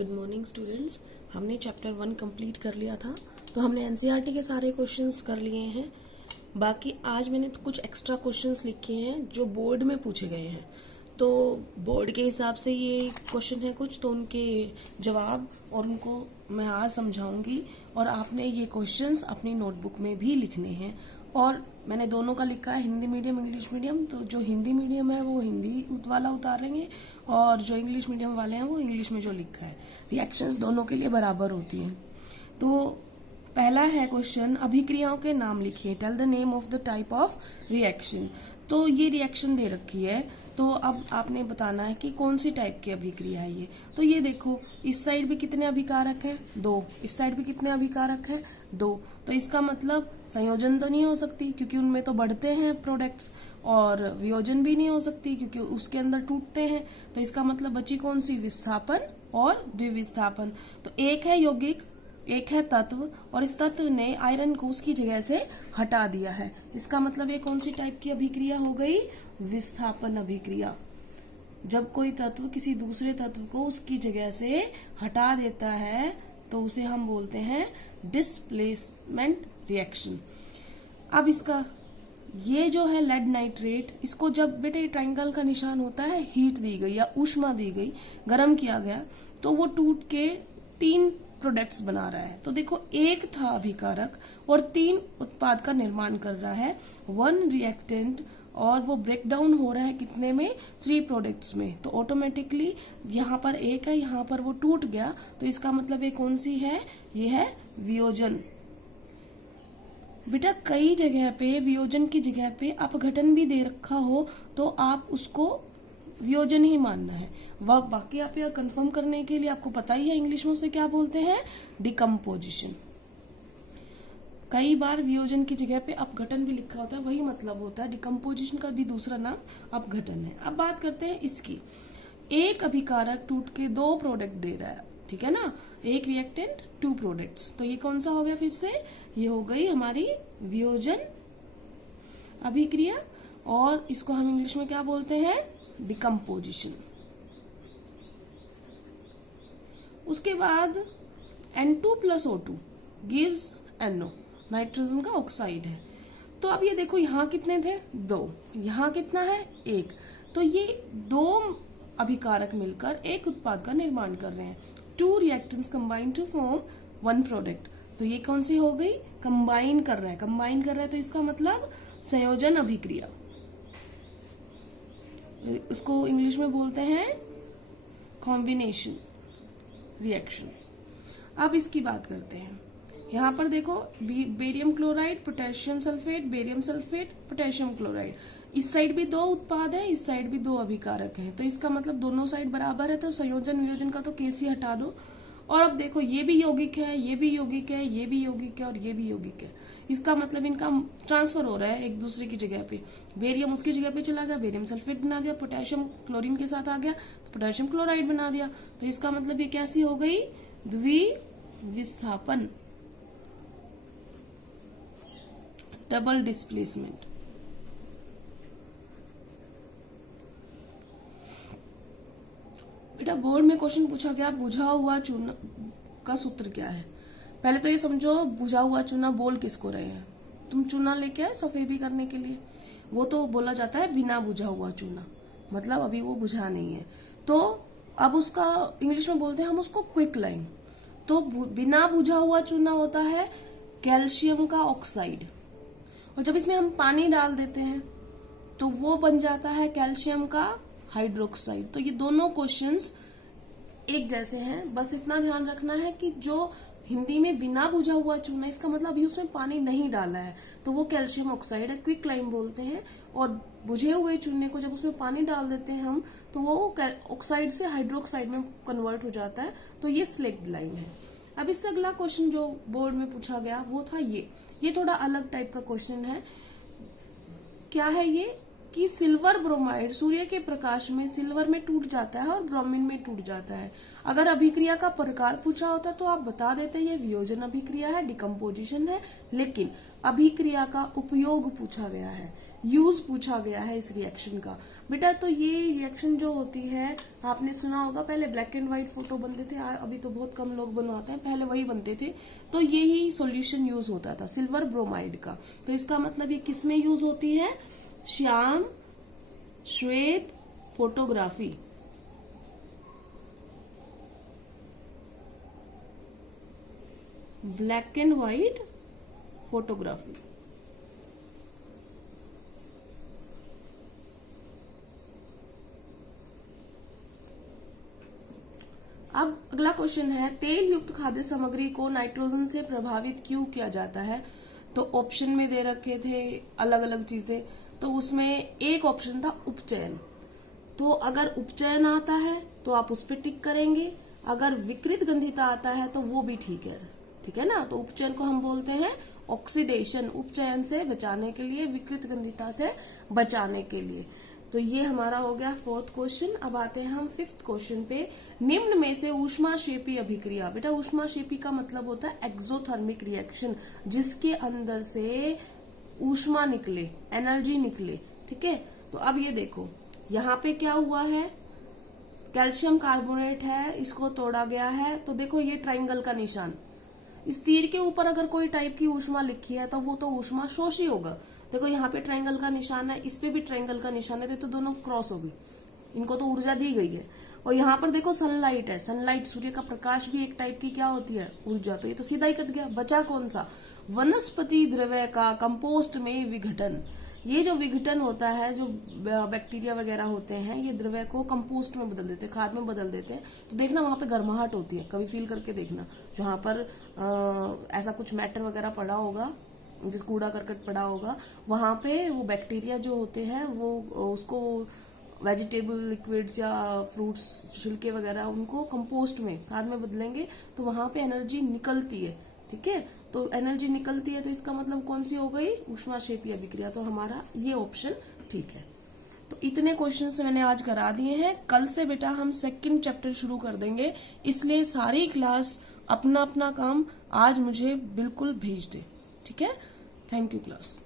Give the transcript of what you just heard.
Good morning students. हमने chapter 1 complete कर लिया था, तो हमने एनसीईआरटी के सारे क्वेश्चंस कर लिए हैं। बाकी आज मैंने कुछ एक्स्ट्रा क्वेश्चंस लिखे हैं जो बोर्ड में पूछे गए हैं, तो बोर्ड के हिसाब से ये क्वेश्चन है कुछ, तो उनके जवाब और उनको मैं आज समझाऊंगी और आपने ये क्वेश्चंस अपनी नोटबुक में भी लिखने हैं। और मैंने दोनों का लिखा है, हिंदी मीडियम इंग्लिश मीडियम। तो जो हिंदी मीडियम है वो हिंदी वाला उतारेंगे और जो इंग्लिश मीडियम वाले हैं वो इंग्लिश में जो लिखा है। रिएक्शंस दोनों के लिए बराबर होती हैं। तो पहला है क्वेश्चन, अभिक्रियाओं के नाम लिखिए। Tell the name of the type of reaction. तो ये रिएक्शन दे रखी है, तो अब आपने बताना है कि कौन सी टाइप की अभिक्रिया है ये। तो ये देखो, इस साइड भी कितने अभिकारक है? 2। इस साइड भी कितने अभिकारक है? 2। तो इसका मतलब संयोजन तो नहीं हो सकती क्योंकि उनमें तो बढ़ते हैं प्रोडक्ट्स, और वियोजन भी नहीं हो सकती क्योंकि उसके अंदर टूटते हैं। तो इसका मतलब बची कौन सी? विस्थापन और द्विविस्थापन। तो एक है यौगिक, एक है तत्व, और इस तत्व ने आयरन को उसकी जगह से हटा दिया है। इसका मतलब ये कौन सी टाइप की अभिक्रिया हो गई? विस्थापन अभिक्रिया। जब कोई तत्व किसी दूसरे तत्व को उसकी जगह से हटा देता है तो उसे हम बोलते हैं डिस्प्लेसमेंट रिएक्शन। अब इसका ये जो है लेड नाइट्रेट, इसको जब बेटे ट्रायंगल का निशान होता है, हीट दी गई या ऊष्मा दी गई, गर्म किया गया, तो वो टूट के 3 प्रोडक्ट्स बना रहा है। तो देखो, एक था अभिकारक और 3 उत्पाद का निर्माण कर रहा है, 1 रिएक्टेंट, और वो ब्रेक डाउन हो रहा है कितने में? 3 प्रोडक्ट्स में। तो ऑटोमेटिकली यहाँ पर एक है, यहाँ पर वो टूट गया, तो इसका मतलब ये कौन सी है? ये है वियोजन। बेटा कई जगह पे वियोजन की जगह पे अपघटन भी दे रखा हो तो आप उसको वियोजन ही मानना है। वह बाकी आप यह कंफर्म करने के लिए आपको पता ही है इंग्लिश में उसे क्या बोलते हैं? डिकम्पोजिशन। कई बार वियोजन की जगह पे अपघटन भी लिखा होता है, वही मतलब होता है। डिकम्पोजिशन का भी दूसरा नाम अपघटन है। अब बात करते हैं इसकी। एक अभिकारक टूट के 2 प्रोडक्ट दे रहा है, ठीक है ना? एक रिएक्टेंट 2 प्रोडक्ट्स। तो ये कौन सा हो गया? फिर से ये हो गई हमारी वियोजन अभिक्रिया, और इसको हम इंग्लिश में क्या बोलते हैं? डिकम्पोजिशन। उसके बाद N2 + O2 gives NO, nitrogen का ऑक्साइड है। तो अब ये देखो, यहाँ कितने थे? 2। यहाँ कितना है? 1। तो ये 2 अभिकारक मिलकर एक उत्पाद का निर्माण कर रहे हैं। 2 reactants combine to form 1 product. तो ये कौन सी हो गई? कंबाइन कर रहा है। कंबाइन कर रहा है तो इसका मतलब संयोजन अभिक्रिया। उसको इंग्लिश में बोलते हैं कॉम्बिनेशन रिएक्शन। अब इसकी बात करते हैं। यहाँ पर देखो, barium chloride, potassium sulphate, barium sulphate, potassium chloride. इस साइड भी 2 उत्पाद है, इस साइड भी 2 अभिकारक हैं। तो इसका मतलब दोनों साइड बराबर है, तो संयोजन वियोजन का तो केस ही हटा दो। और अब देखो, ये भी यौगिक है, ये भी यौगिक है, ये भी यौगिक है और ये भी यौगिक है। इसका मतलब इनका ट्रांसफर हो रहा है एक दूसरे की जगह पे। बेरियम उसकी जगह पे चला गया, बेरियम सल्फेट बना दिया। पोटेशियम क्लोरीन के साथ आ गया तो पोटेशियम क्लोराइड बना दिया। तो इसका मतलब ये कैसी हो गई? द्विविस्थापन, डबल डिस्प्लेसमेंट। बेटा बोर्ड में क्वेश्चन पूछा गया, बुझा हुआ चूना का सूत्र क्या है? पहले तो ये समझो, बुझा हुआ चूना बोल किसको रहे हैं? तुम चूना लेके आए सफेदी करने के लिए, वो तो बोला जाता है बिना बुझा हुआ चूना, मतलब अभी वो बुझा नहीं है। तो अब उसका इंग्लिश में बोलते हैं हम उसको क्विक लाइम। तो बिना बुझा हुआ चूना होता है कैल्शियम का ऑक्साइड, और जब इसमें हम पानी डाल देते हैं तो वो बन जाता है कैल्शियम का हाइड्रोक्साइड। तो ये दोनों क्वेश्चंस एक जैसे हैं, बस इतना ध्यान रखना है कि जो हिंदी में बिना बुझा हुआ चूना, इसका मतलब अभी उसमें पानी नहीं डाला है, तो वो कैल्शियम ऑक्साइड है, क्विक लाइम बोलते हैं। और बुझे हुए चूने को जब उसमें पानी डाल देते हैं हम, तो वो ऑक्साइड से हाइड्रोक्साइड में कन्वर्ट हो जाता है, तो ये स्लेक्ड लाइम है। अब इससे अगला क्वेश्चन जो बोर्ड में पूछा गया वो था ये थोड़ा अलग टाइप का क्वेश्चन है। क्या है ये? कि सिल्वर ब्रोमाइड सूर्य के प्रकाश में सिल्वर में टूट जाता है और ब्रोमीन में टूट जाता है। अगर अभिक्रिया का प्रकार पूछा होता तो आप बता देते ये वियोजन अभिक्रिया है, डिकम्पोजिशन है, लेकिन अभिक्रिया का उपयोग पूछा गया है, यूज पूछा गया है इस रिएक्शन का। बेटा तो ये रिएक्शन जो होती है, आपने सुना होगा पहले ब्लैक एंड व्हाइट फोटो बनते थे, अभी तो बहुत कम लोग बनवाते हैं, पहले वही बनते थे। तो यही सॉल्यूशन यूज होता था सिल्वर ब्रोमाइड का। तो इसका मतलब ये किस में यूज होती है? श्याम श्वेत photography, black and white photography. अब अगला क्वेश्चन है, तेल युक्त खाद्य सामग्री को नाइट्रोजन से प्रभावित क्यों किया जाता है? तो ऑप्शन में दे रखे थे अलग अलग चीजें, तो उसमें एक ऑप्शन था उपचयन। तो अगर उपचयन आता है तो आप उस पर टिक करेंगे, अगर विकृत गंधिता आता है तो वो भी ठीक है ना। तो उपचयन को हम बोलते हैं ऑक्सीडेशन, उपचयन से बचाने के लिए, विकृत गंधिता से बचाने के लिए। तो ये हमारा हो गया फोर्थ क्वेश्चन। अब आते हैं हम फिफ्थ क्वेश्चन पे। निम्न में से ऊष्माक्षेपी अभिक्रिया, बेटा ऊष्माक्षेपी का मतलब होता है एक्सोथर्मिक रिएक्शन, जिसके अंदर से ऊष्मा निकले, एनर्जी निकले, ठीक है। तो अब ये देखो यहाँ पे क्या हुआ है, कैल्शियम कार्बोनेट है, इसको तोड़ा गया है। तो देखो ये ट्राइंगल का निशान, इस तीर के ऊपर अगर कोई टाइप की ऊष्मा लिखी है तो वो तो ऊष्मा शोषी होगा। देखो यहाँ पे ट्रायंगल का निशान है, इस पे भी ट्रायंगल का निशान है, तो दोनों क्रॉस हो गई, इनको तो ऊर्जा दी गई है। और यहाँ पर देखो सनलाइट है, सनलाइट सूर्य का प्रकाश भी एक टाइप की क्या होती है, ऊर्जा। तो ये तो सीधा ही कट गया। बचा कौन सा? वनस्पति द्रव्य का कंपोस्ट में विघटन। ये जो विघटन होता है, जो बैक्टीरिया वगैरह होते हैं, ये द्रव्य को कंपोस्ट में बदल देते हैं, खाद में बदल देते हैं। तो देखना वहां पे गर्माहट होती है, कभी फील करके देखना, जहां पर ऐसा कुछ मैटर वगैरह पड़ा होगा, जिस कूड़ा करकट पड़ा होगा, वहां पे वो बैक्टीरिया जो होते हैं वो उसको वेजिटेबल लिक्विड्स या फ्रूट्स छिलके वगैरह उनको कंपोस्ट में, खाद में बदलेंगे, तो वहां पे एनर्जी निकलती है, ठीक है। तो एनर्जी निकलती है, तो इसका मतलब कौन सी हो गई, ऊष्माक्षेपी अभिक्रिया। तो हमारा ये ऑप्शन ठीक है। तो इतने क्वेश्चन से मैंने आज करा दिए हैं। कल से बेटा हम सेकंड चैप्टर शुरू कर देंगे, इसलिए सारी क्लास अपना अपना काम आज मुझे बिल्कुल भेज दे, ठीक है। Thank you class.